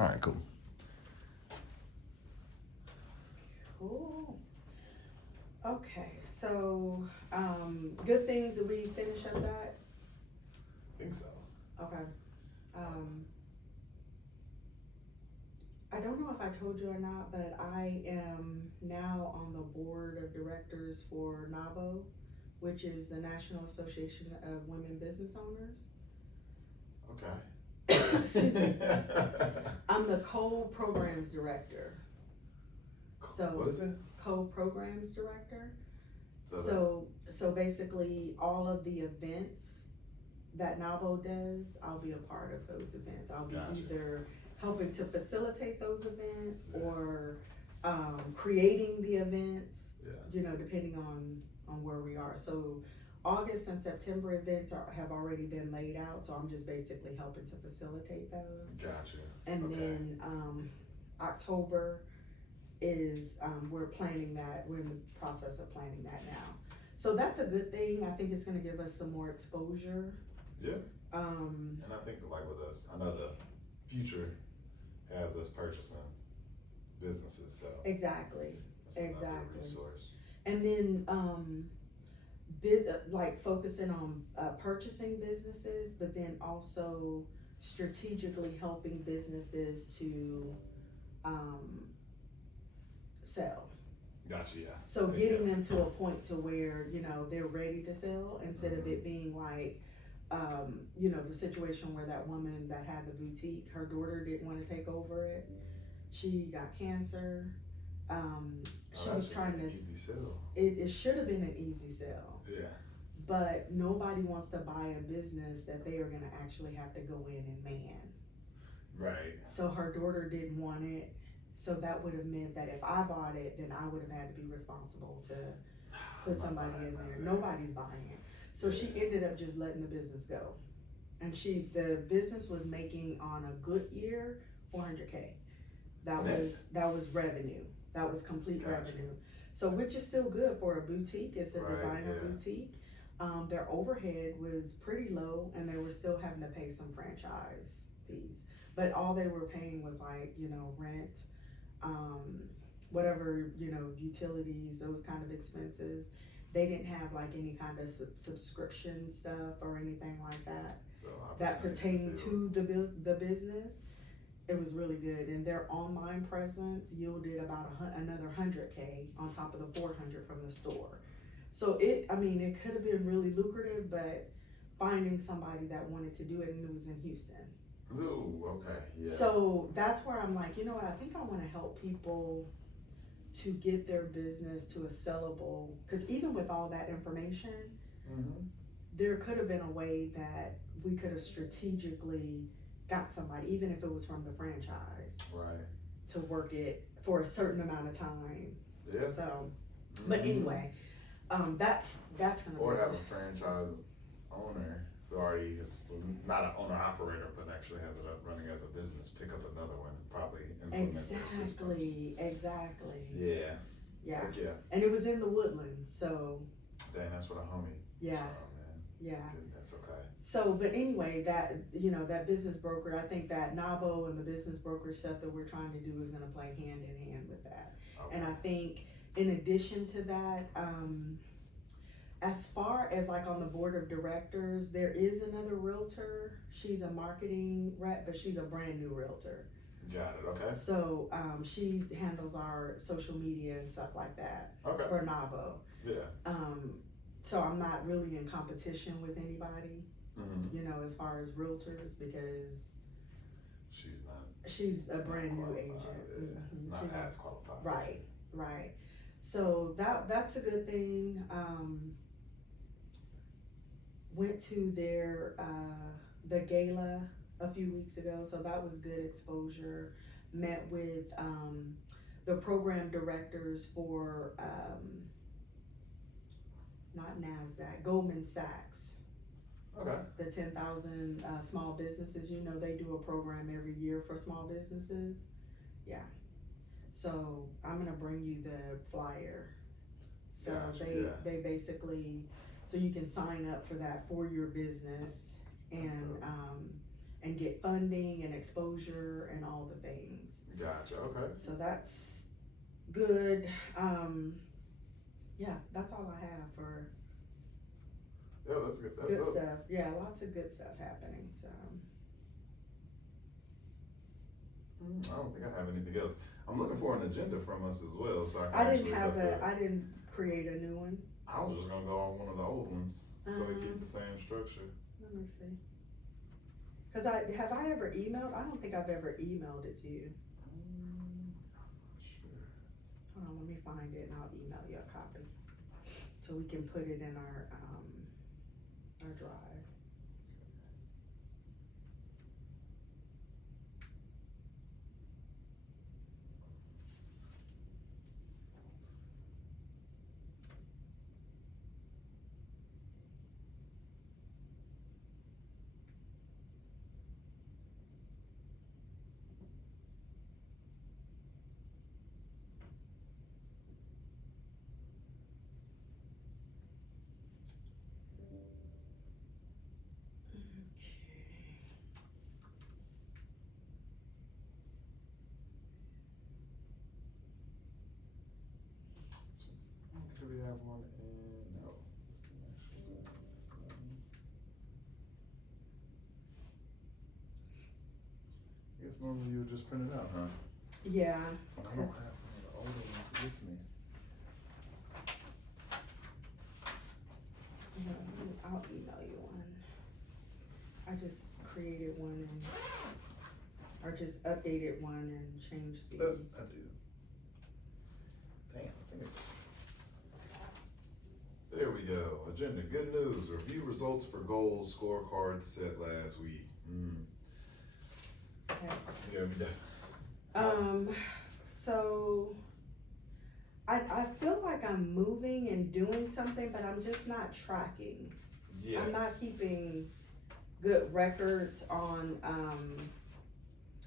All right, cool. Cool. Okay, so, good things. Did we finish up that? I think so. Okay. I don't know if I told you or not, but I am now on the board of directors for NABO, which is the National Association of Women Business Owners. Okay. Excuse me. I'm the co-programs director. So what is it? Co-programs director. So So basically all of the events that NABO does, I'll be a part of those events. I'll be Gotcha. either helping to facilitate those events or creating the events, you know, depending on where we are. So August and September events have already been laid out, so I'm just basically helping to facilitate those. Gotcha. And Okay. then October is, we're planning that, we're in the process of planning that now. So that's a good thing. I think it's gonna give us some more exposure. Yeah. And I think like with us, I know the future has us purchasing businesses, so. Exactly. That's another Exactly. resource. And then, like focusing on purchasing businesses, but then also strategically helping businesses to sell. Gotcha, yeah. So getting them to a point to where, you know, they're ready to sell instead of it being like, you know, the situation where that woman that had the boutique, her daughter didn't want to take over it. She got cancer. She was trying to. Easy sell. It should have been an easy sell. Yeah. But nobody wants to buy a business that they are going to actually have to go in and man. Right. So her daughter didn't want it. So that would have meant that if I bought it, then I would have had to be responsible to put somebody in there. Nobody's buying it. So she ended up just letting the business go. And the business was making on a good year, $400K. That was revenue. That was complete revenue. So which is still good for a boutique. It's a designer boutique. Their overhead was pretty low and they were still having to pay some franchise fees. But all they were paying was like, you know, rent, whatever, you know, utilities, those kind of expenses. They didn't have like any kind of subscription stuff or anything like that that pertained to the business. It was really good, and their online presence yielded about another $100K on top of the $400 from the store. So it could have been really lucrative, but finding somebody that wanted to do it, and it was in Houston. Ooh, okay, yeah. So that's where I'm like, you know what, I think I want to help people to get their business to a sellable, because even with all that information, there could have been a way that we could have strategically got somebody, even if it was from the franchise, to work it for a certain amount of time. Yeah. So, but anyway, that's gonna or be have a franchise owner who already is not an owner operator, but actually has it up running as a business, pick up another one and probably implement their systems. Exactly. Yeah. Yeah. Heck yeah. And it was in the Woodlands, so. Dang, that's what a homie. Yeah. Is from, man. Yeah. Goodness, okay. So, but anyway, that, you know, that business broker, I think that NABO and the business broker stuff that we're trying to do is gonna play hand in hand with that. Okay. And I think in addition to that, as far as like on the board of directors, there is another realtor. She's a marketing rep, but she's a brand new realtor. Got it, okay. So, she handles our social media and stuff like that for NABO. Yeah. So I'm not really in competition with anybody, you know, as far as realtors, because she's a brand new agent. Yeah. Not as qualified. Right. So that's a good thing. Went to their the gala a few weeks ago, so that was good exposure. Met with the program directors for not NASDAQ, Goldman Sachs. Okay. The 10,000 small businesses, you know, they do a program every year for small businesses. Yeah. So I'm gonna bring you the flyer. So they basically, so you can sign up for that for your business, and and get funding and exposure and all the things. Gotcha, okay. So that's good. Yeah, that's all I have for Yeah, that's good. That's good dope. stuff. Yeah, lots of good stuff happening. So I don't think I have anything else. I'm looking for an agenda from us as well, so I can I actually didn't go through it. I didn't create a new one. I was just gonna go off one of the old ones, so we keep the same structure. Let me see. Cause have I ever emailed? I don't think I've ever emailed it to you. I'm not sure. Hold on, let me find it and I'll email you a copy. So we can put it in our drive. Do we have one in, no, it's the next one. I guess normally you would just print it out, huh? Yeah. I don't have one of the older ones with me. I'll email you one. I just created one or just updated one and changed the. I do. Damn, I think it's. There we go. Agenda. Good news. Review results for goals scorecards set last week. Okay. Yeah, we done. So I feel like I'm moving and doing something, but I'm just not tracking. Yes. I'm not keeping good records on,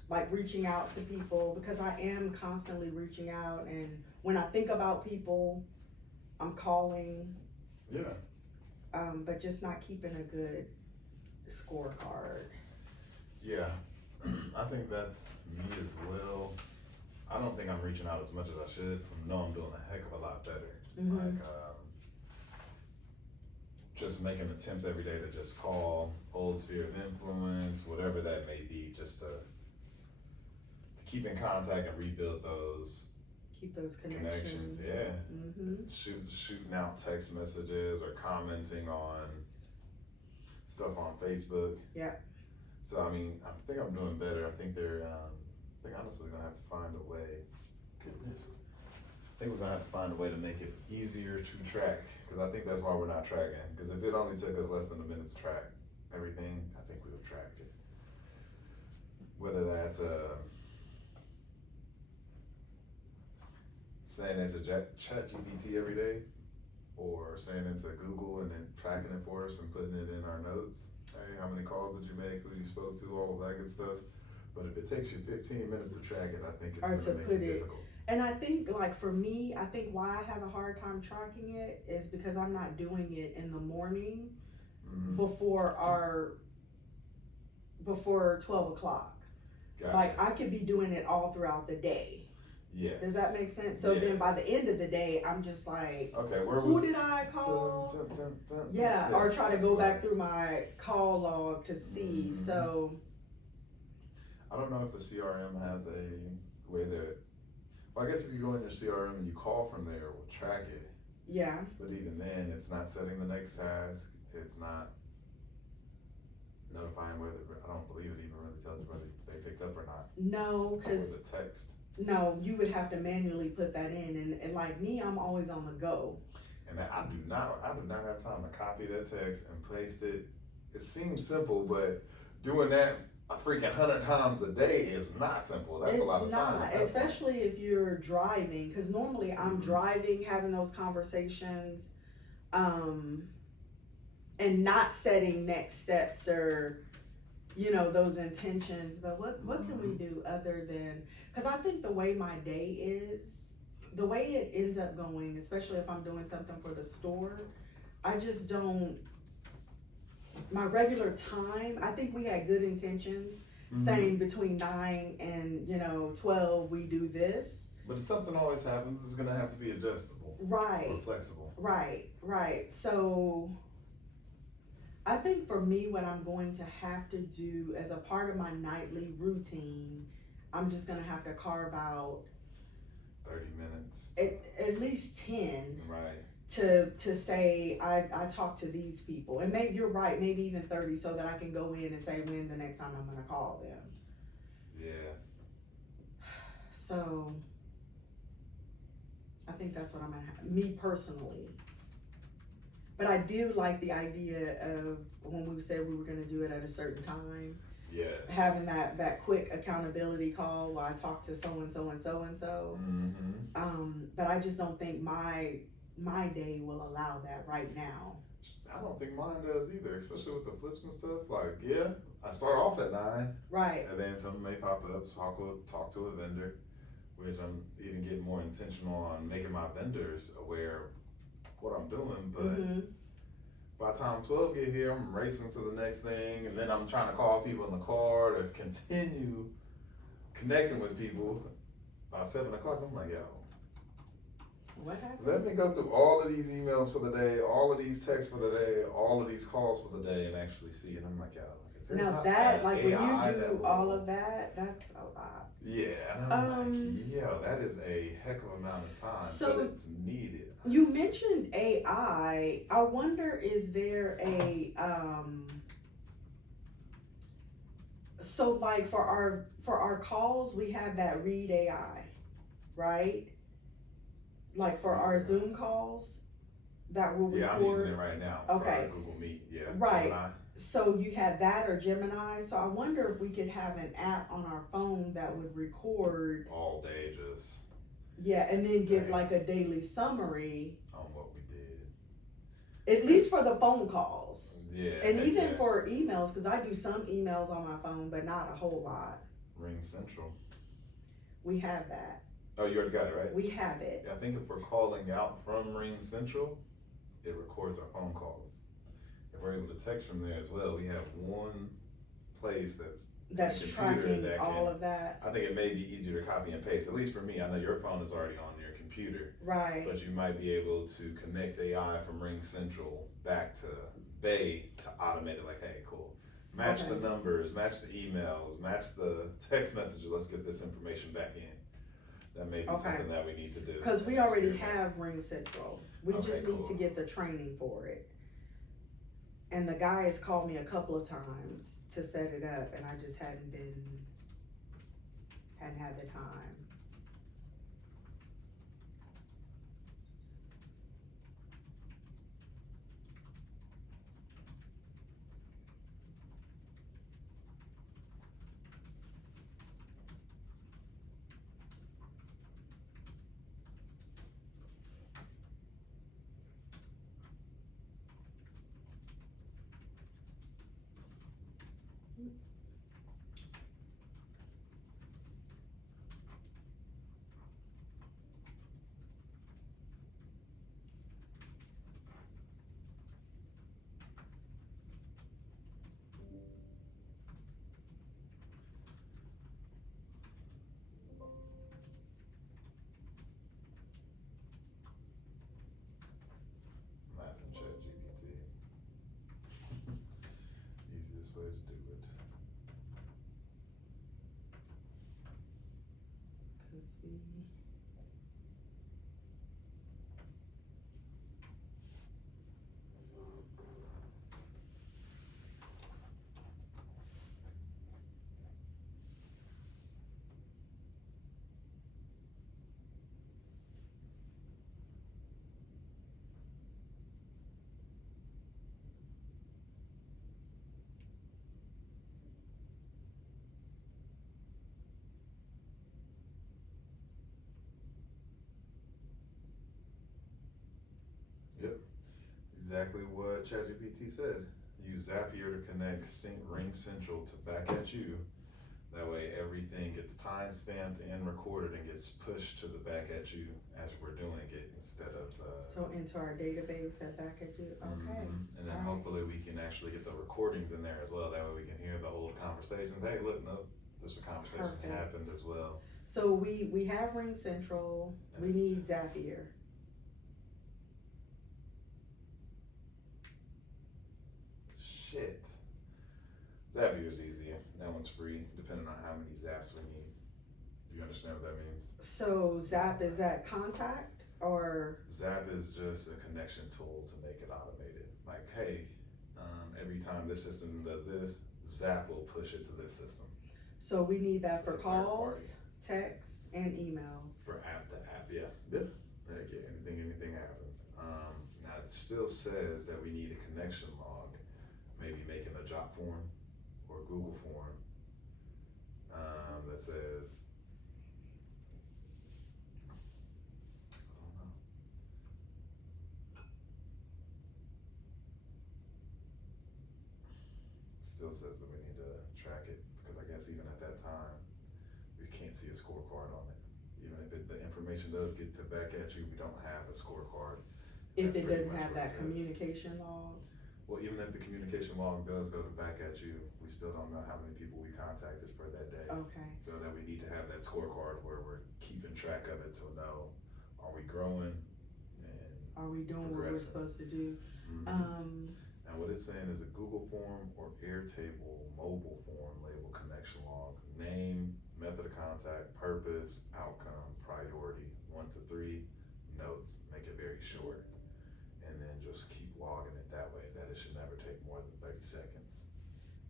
like reaching out to people, because I am constantly reaching out, and when I think about people, I'm calling. Yeah. But just not keeping a good scorecard. Yeah. I think that's me as well. I don't think I'm reaching out as much as I should. I know I'm doing a heck of a lot better. Mhm. Like, just making attempts every day to just call, old sphere of influence, whatever that may be, just to keep in contact and rebuild those Keep those connections. connections. Yeah. Mm-hmm. Shooting out text messages or commenting on stuff on Facebook. Yeah. So I mean, I think I'm doing better. I think I think honestly gonna have to find a way. Goodness. I think we're gonna have to find a way to make it easier to track, because I think that's why we're not tracking. Because if it only took us less than a minute to track everything, I think we would have tracked it. Whether that's saying it's a chat GPT every day, or saying it's a Google and then tracking it for us and putting it in our notes. Hey, how many calls did you make? Who you spoke to? All of that good stuff. But if it takes you 15 minutes to track it, I think it's Or gonna to make put it it- difficult. And I think, like, for me, I think why I have a hard time tracking it is because I'm not doing it in the morning Mhm. before 12 o'clock. Gotcha. Like, I could be doing it all throughout the day. Yes. Does that make sense? So then by the Yes. end of the day, I'm just like, Okay, where who was did I call? Dun, dun, dun, Yeah, or try to go that's back through my call log to see. Mhm. So, I don't know if the CRM has a way that, well, I guess if you go in your CRM and you call from there, it will track it. yeah. But even then, it's not setting the next task. It's not notifying whether, I don't believe it even really tells you whether they picked up or not. No, Or because the text. no, you would have to manually put that in. And like me, I'm always on the go. And I do not have time to copy that text and paste it. It seems simple, but doing that a freaking 100 times a day is not simple. That's a lot of time. Not, especially if you're driving, because normally I'm driving, having those conversations, and not setting next steps or, you know, those intentions. But what can we do other than, because I think the way my day is, the way it ends up going, especially if I'm doing something for the store, I just don't, my regular time, I think we had good intentions, saying between 9 and 12 we do this. But if something always happens, it's gonna have to be adjustable. Right. Or flexible. Right. So I think for me, what I'm going to have to do as a part of my nightly routine, I'm just gonna have to carve out 30 minutes. At least 10. Right. To say I talk to these people, and maybe you're right, maybe even 30, so that I can go in and say when the next time I'm gonna call them. Yeah. So I think that's what I'm gonna have, me personally. But I do like the idea of when we said we were gonna do it at a certain time. Yes. Having that quick accountability call while I talk to so and so and so and so. But I just don't think my day will allow that right now. I don't think mine does either, especially with the flips and stuff. Like, yeah, I start off at 9. Right. And then something may pop up, so I'll talk to a vendor, which I'm even getting more intentional on making my vendors aware of what I'm doing. But by the time 12 get here, I'm racing to the next thing, and then I'm trying to call people in the car to continue connecting with people. By 7 o'clock, I'm like, yo, what happened? let me go through all of these emails for the day, all of these texts for the day, all of these calls for the day, and actually see. And I'm like, yo, is there Now not that, an like when AI you that do will- all of that, that's a lot. Yeah, and I'm like, yo, that is a heck of an amount of time, So- but it's needed. You mentioned AI. I wonder, is there a so like for our calls, we have that read AI, right? Like for our Zoom calls that will Yeah, record. I'm using it right now Okay. for Google Meet. Yeah, Right. Gemini. So you have that or Gemini. So I wonder if we could have an app on our phone that would record. All day just Yeah, and then give Right. like a daily summary, on what we did. at least for the phone calls. Yeah. And heck even yeah. for emails, because I do some emails on my phone, but not a whole lot. Ring Central. We have that. Oh, you already got it, right? We have it. I think if we're calling out from Ring Central, it records our phone calls. If we're able to text from there as well, we have one place That's computer tracking that all can- of that. I think it may be easier to copy and paste. At least for me, I know your phone is already on your computer, Right. but you might be able to connect AI from Ring Central back to Bay to automate it. Like, hey, cool. Match Okay. the numbers, match the emails, match the text messages. Let's get this information back in. That may be Okay. something that we need to do. Because we already have Ring Central. We Okay, just need cool. to get the training for it. And the guy has called me a couple of times to set it up, and I just hadn't had the time. I'm asking ChatGPT. Easiest way to do it. 'Cause we. Exactly what ChatGPT said. Use Zapier to connect Ring Central to back at you. That way everything gets gets time stamped and recorded and gets pushed to the back at you as we're doing it instead of. So into our database at back at you, okay. And then All right. hopefully we can actually get the recordings in there as well. That way we can hear the old conversations. Hey, look, no, this conversation Perfect. happened as well. So we have Ring Central, we need Zapier. Shit. Zapier's easier. That one's free, depending on how many zaps we need. Do you understand what that means? So Zap, is that contact or? Zap is just a connection tool to make it automated. Like, hey, every time this system does this, Zap will push it to this system. So we need that for It's a third calls, party. texts, and emails. For app to app, yeah. Heck yeah, anything happens. Now it still says that we need a connection log, maybe making a job form or a Google form that says, I don't know. Still says that we need to track it, because I guess even at that time, we can't see a scorecard on it. Even if the information does get to back at you, we don't have a scorecard. If That's it pretty doesn't much have what it that says. communication log. Well, even if the communication log does go to back at you, we still don't know how many people we contacted for that day. Okay. So that we need to have that scorecard where we're keeping track of it to know, are we growing and Are we doing what we're progressing. supposed to do? And what it's saying is a Google form or Airtable mobile form label connection log, name, method of contact, purpose, outcome, priority, 1 to 3, notes, make it very short. And then just keep logging it that way, that it should never take more than 30 seconds.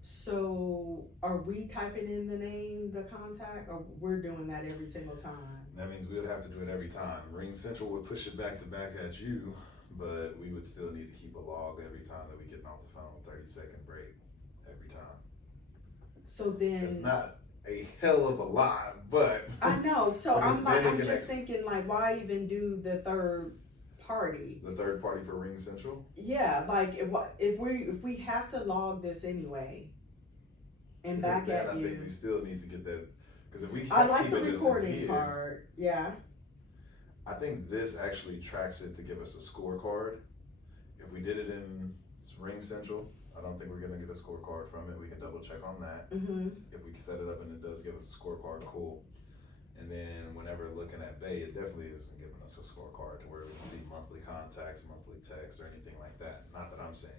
So are we typing in the name, the contact, or we're doing that every single time? That means we would have to do it every time. Ring Central would push it back to back at you, but we would still need to keep a log every time that we get off the phone, 30-second break every time. So then. It's not a hell of a lot, but. I know, so Because I'm then it I'm can just thinking like, why even do the third party? The third party for Ring Central? Yeah, like if we have to log this anyway, and back Then at I think we you. still need to get that, because if we I like keep the it just in recording here, part. Yeah. I think this actually tracks it to give us a scorecard. If we did it in Ring Central, I don't think we're gonna get a scorecard from it. We can double check on that. Mm-hmm. If we can set it up and it does give us a scorecard, cool. And then whenever looking at Bay, it definitely isn't giving us a scorecard to where we can see monthly contacts, monthly texts, or anything like that. Not that I'm saying.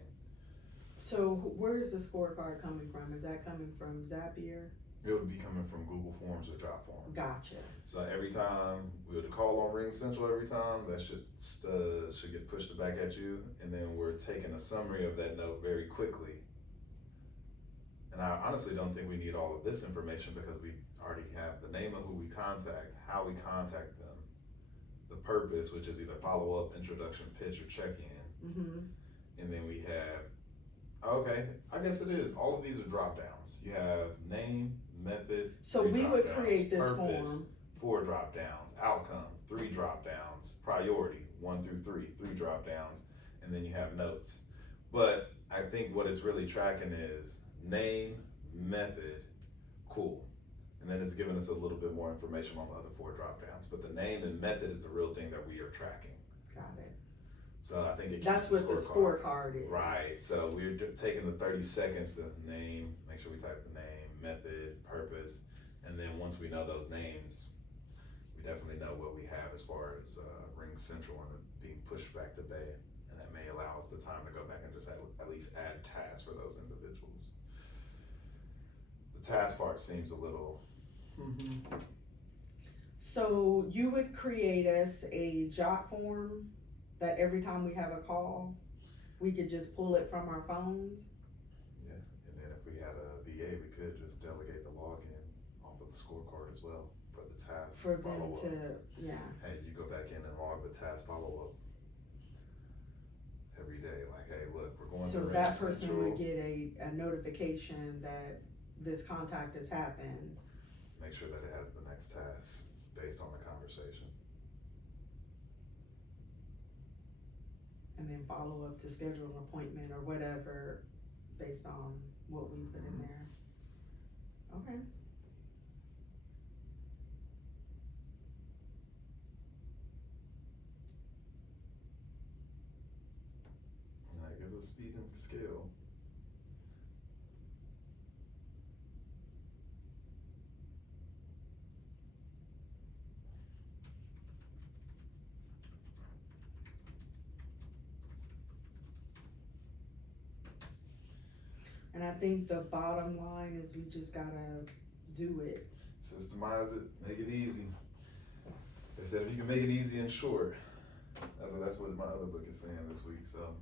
So where's the scorecard coming from? Is that coming from Zapier? It would be coming from Google Forms or Drop Forms. Gotcha. So every time we would call on Ring Central, every time that should get pushed back at you, and then we're taking a summary of that note very quickly. And I honestly don't think we need all of this information because we already have the name of who we contact, how we contact them, the purpose, which is either follow up, introduction, pitch, or check in, Mm-hmm. and then we have. Okay, I guess it is. All of these are drop downs. You have name, method. So 3 we drop would downs, create this purpose, form. 4 drop downs, outcome, 3 drop downs, priority, 1 through 3, 3 drop downs, and then you have notes. But I think what it's really tracking is name, method, cool. And then it's giving us a little bit more information on the other 4 drop downs. But the name and method is the real thing that we are tracking. Got it. So I think it keeps That's what the scorecard is. Right, so we're taking the 30 seconds to name, make sure we type the name, method, purpose, and then once we know those names, we definitely know what we have as far as Ring Central and it being pushed back to Bay, and that may allow us the time to go back and just at least add tasks for those individuals. The task part seems a little. So you would create us a jot form that every time we have a call, we could just pull it from our phones? Yeah, and then if we had a VA, we could just delegate the login off of the scorecard as well for the task For them follow-up. to, yeah. Hey, you go back in and log the task follow-up every day. Like, hey, look, we're going So to Ring that person Central. would get a notification that this contact has happened. Make sure that it has the next task based on the conversation. And then follow up to schedule an appointment or whatever based on what we put in there. Okay. speed and skill. And I think the bottom line is we just gotta do it. Systemize it, make it easy. They said if you can make it easy and short, that's what my other book is saying this week, so.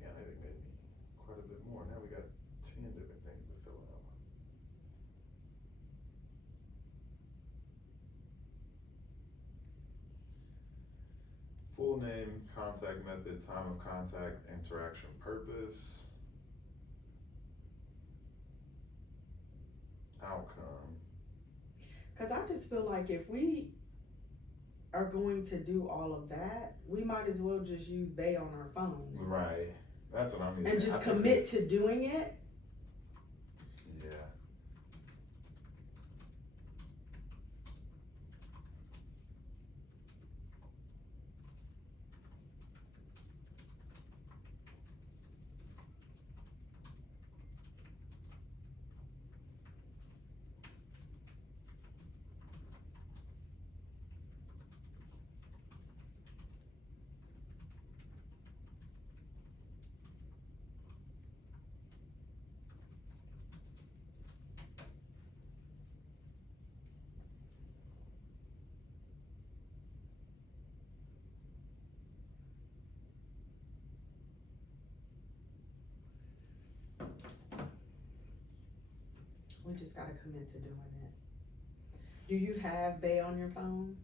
Yeah, they made me quite a bit more. Now we got 10 different things to fill out. Full name, contact method, time of contact, interaction purpose, outcome. Cause I just feel like if we are going to do all of that, we might as well just use Bay on our phone. Right. That's what I mean. And just commit to doing it. Yeah. We just gotta commit to doing it. Do you have Bay on your phone?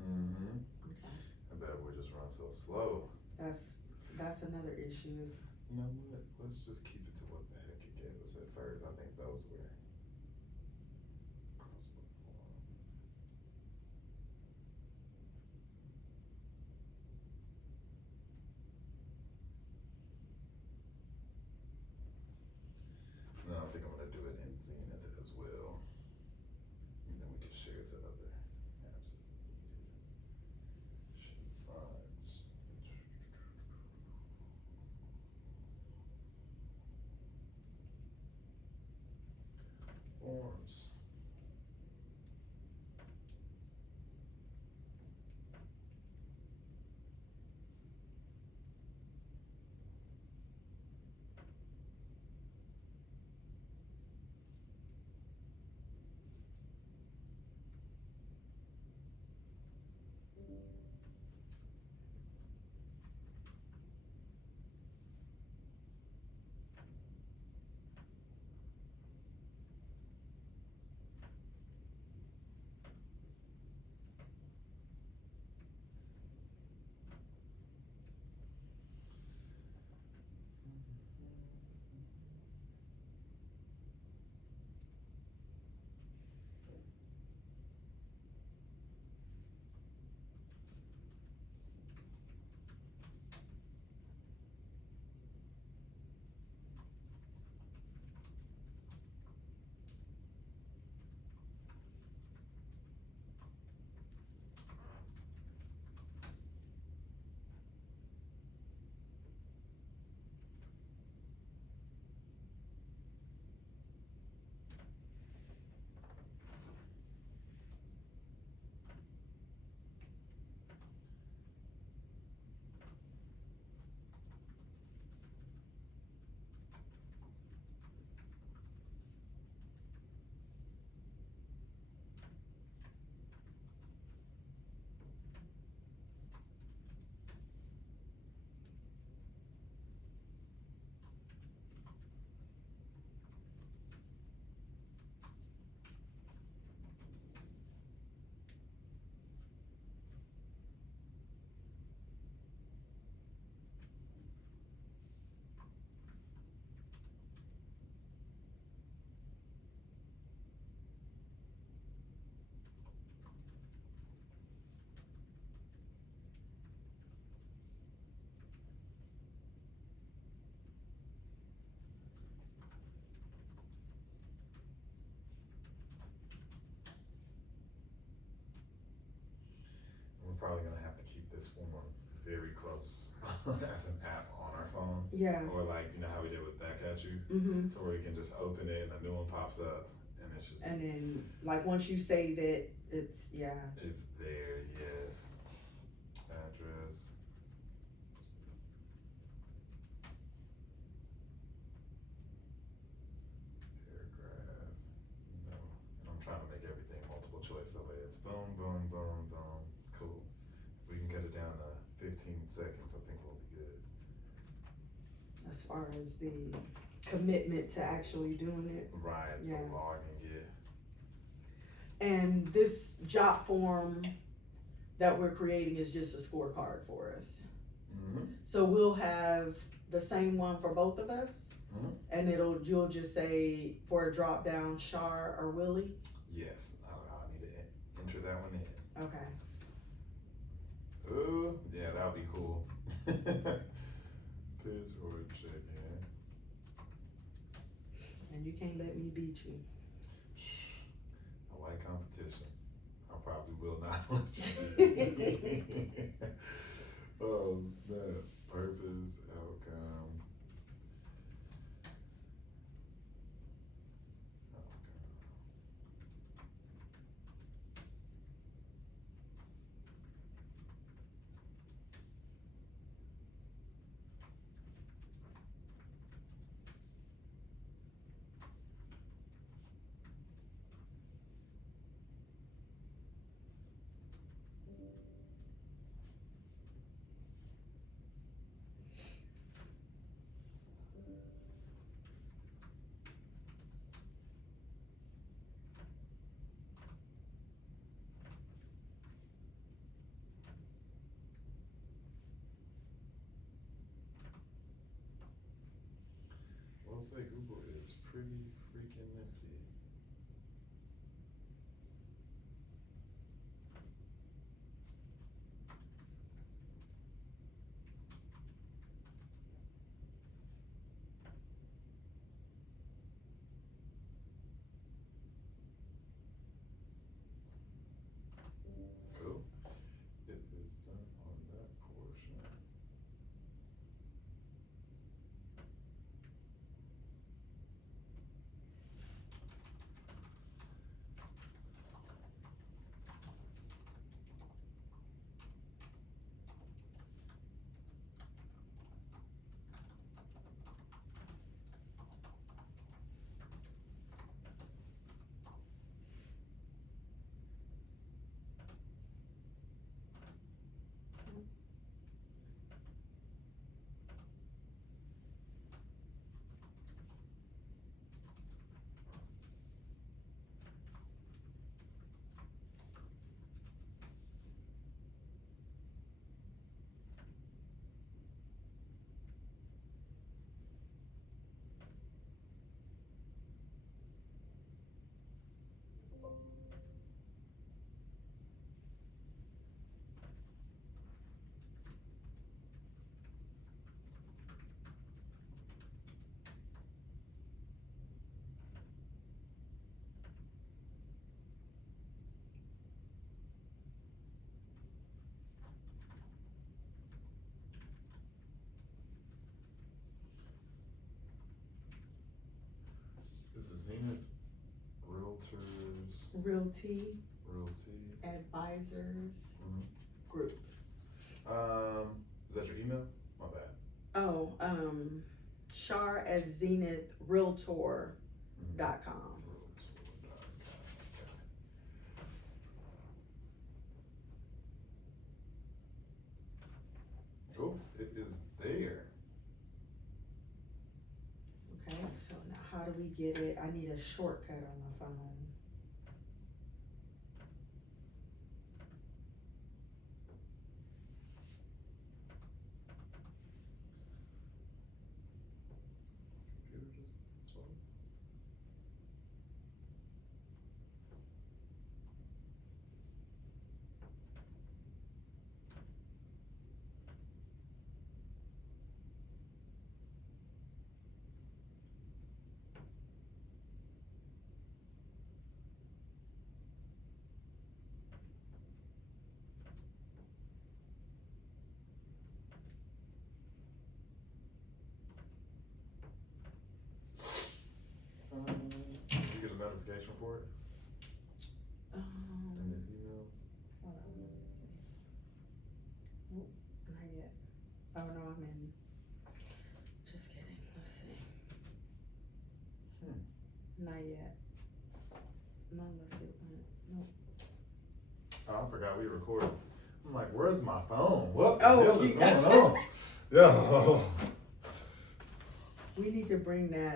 Mm-hmm. Okay. I bet we just run so slow. That's another issue is, You know what? Let's just keep it to what the heck it gave us at first. I think those were crossbook form. No, I think I'm gonna do it in Zenith as well. And then we can share it to other apps if needed. Sheet slides. probably gonna have to keep this form very close as an app on our phone. Yeah. Or like, you know how we did with Back At You? Mm-hmm. So where you can just open it and a new one pops up and it should. And then, like, once you save it, it's, yeah. It's there, yes. Address. Paragraph. No. And I'm trying to make everything multiple choice, that way it's boom, boom, boom, boom. Cool. We can cut it down to 15 seconds, I think we'll be good. As far as the commitment to actually doing it. Right, Yeah. the logging, yeah. And this job form that we're creating is just a scorecard for us. Mm-hmm. So we'll have the same one for both of us, Mm-hmm. and you'll just say for a drop down, Shar or Willie. Yes, I need to enter that one in. Okay. Ooh, yeah, that would be cool. Pitch or check-in. And you can't let me beat you. I like competition. I probably will not let you beat me. Oh, snaps. Purpose, outcome. I'll say Google is pretty freaking nifty. Cool. It is done on that portion. This is Zenith Realtors. Realty Realty. Advisors Mm-hmm. Group. Is that your email? My bad. Oh, Shar at zenithrealtor.com. Realtor.com. Cool. It is there. Okay, so now how do we get it? I need a shortcut on my phone. Computer just slow. Not yet. Not unless it went, nope. Oh, I forgot we recorded. I'm like, where's my phone? What the Oh, hell is you- going on? Yeah. We need to bring that